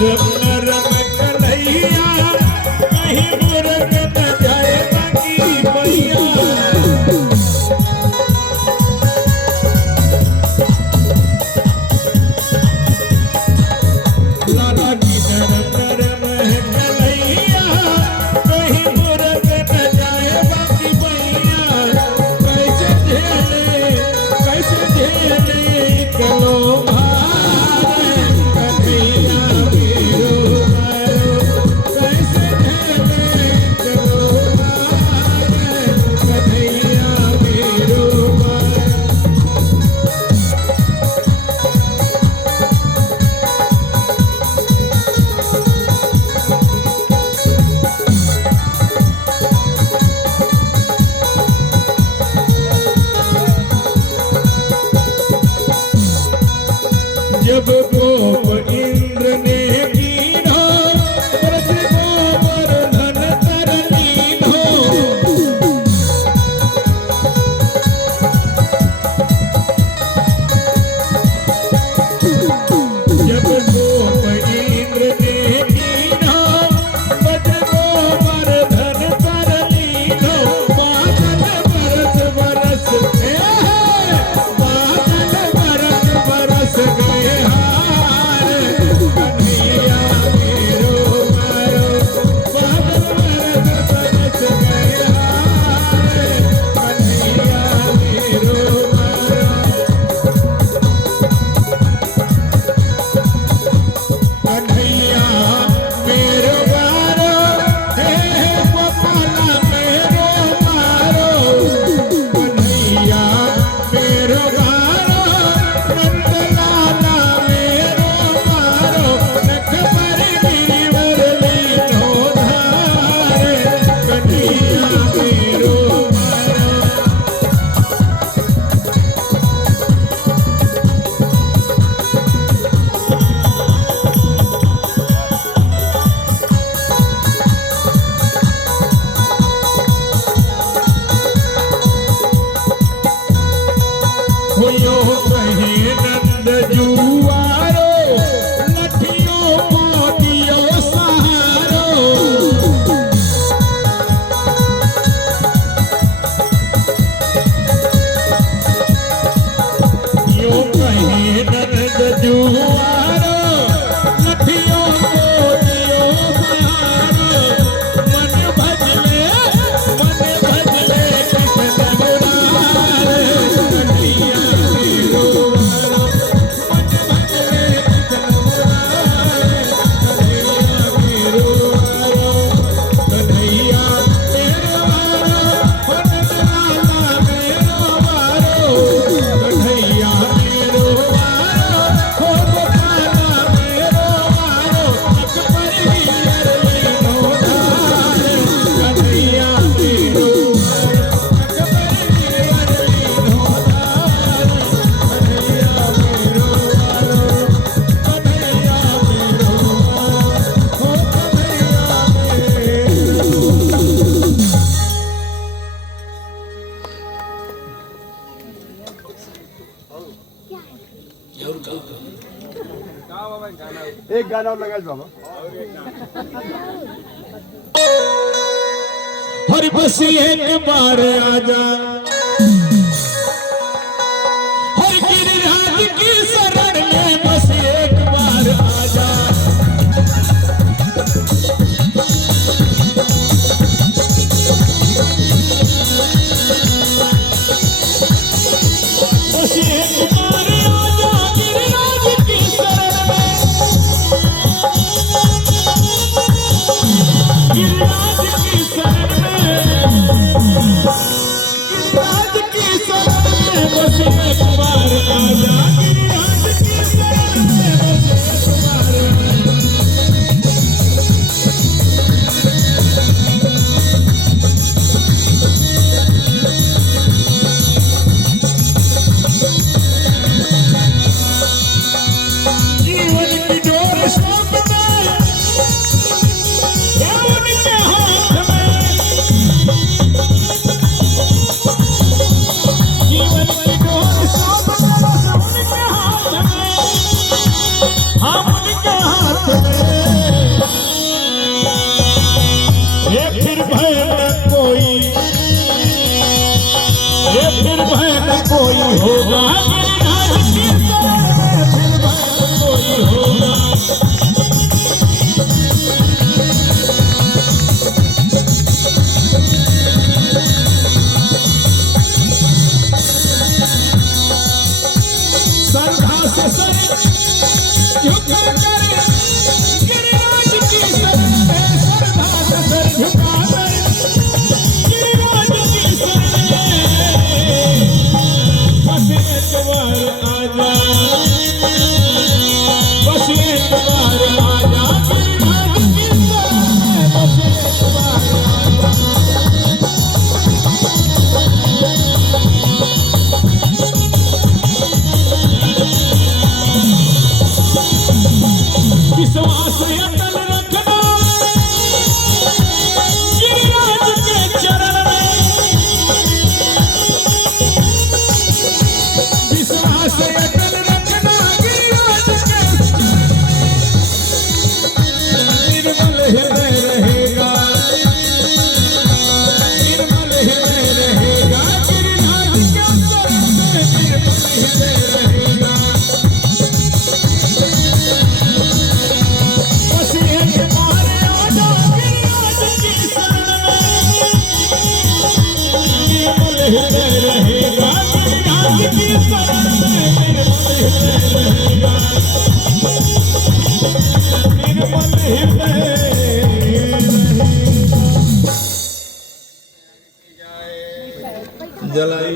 नरम नरम कन्हैया कहीं मुर्ग न जाए बाकी मैया लाला की नरम नरम है कन्हैया कहीं मुर्ग न जाए बाकी मैया कैसे झेले कलो जब गोप इंद्र ने कीन्हो ब्रज गोवर्धन कर लीन्हो जब गोप इंद्र ने कीन्हो ब्रज गोवर्धन कर लीन्हो बादल बरस बरस गए एक गाना और लगा बाबा हर बस एक बार आजा हर गिरिराज की शरण में बस एक बार आजा बस एक बार आजा गिरिराज की शरण में गिरिराज की शरण में गिरिराज की शरण में बस एक बार आजा गिरिराज की शरण में बस एक बार आजा जीवन की डोर सौंप दे रावण के हाथ में जीवन की डोर सौंप दे होगा, गिरिराज की शरण में फिर भय कोई होगा। श्रद्धा से सर झुका कर गिरिराज की शरण में, श्रद्धा से सर झुका कर गिरिराज की शरण में। बस एक बार आजा, बस एक बार आजा गिरिराज की शरण में, बस एक बार आजा। विश्वास अटल रखना गिरिराज के चरण में, विश्वास अटल रखना गिरिराज के चरण में। निर्मल हृदय रहेगा, निर्मल हृदय रहेगा गिरिराज के चरण में, निर्मल हृदय रहेगा। बस एक बार आजा गिरिराज की शरण में, निर्मल हृदय रहेगा गिरिराज की शरण में, निर्मल हृदय रहेगा, निर्मल हृदय जलाई